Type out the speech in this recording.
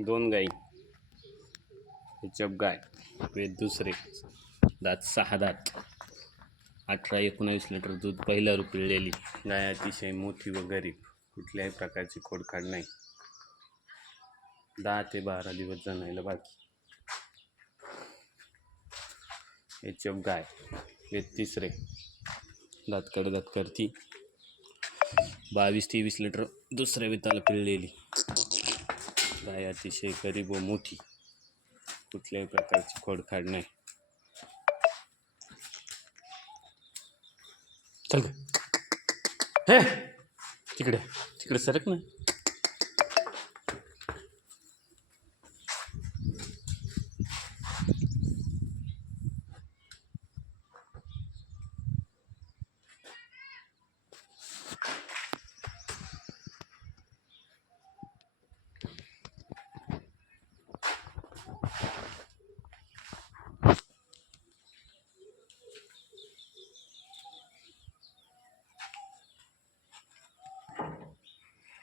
दोन गाई. चप गाय वेद दुसरे. दात सहा दात. अठरा एकोणावीस लिटर दूध पहिल्यावर पिळलेली गाय अतिशय मोठी व गरीब. कुठल्याही प्रकारची खोडखाड नाही. दहा ते बारा दिवस जणायला बाकी. हे गाय वेद तिसरे. दातकड दात करती. बावीस तेवीस लिटर दुसऱ्या विताला पिळलेली. गाय अतिशय गरीब व मोठी. कुठल्याही प्रकारची खोडखाड नाही. चल हे तिकडे. तिकडे सरक ना.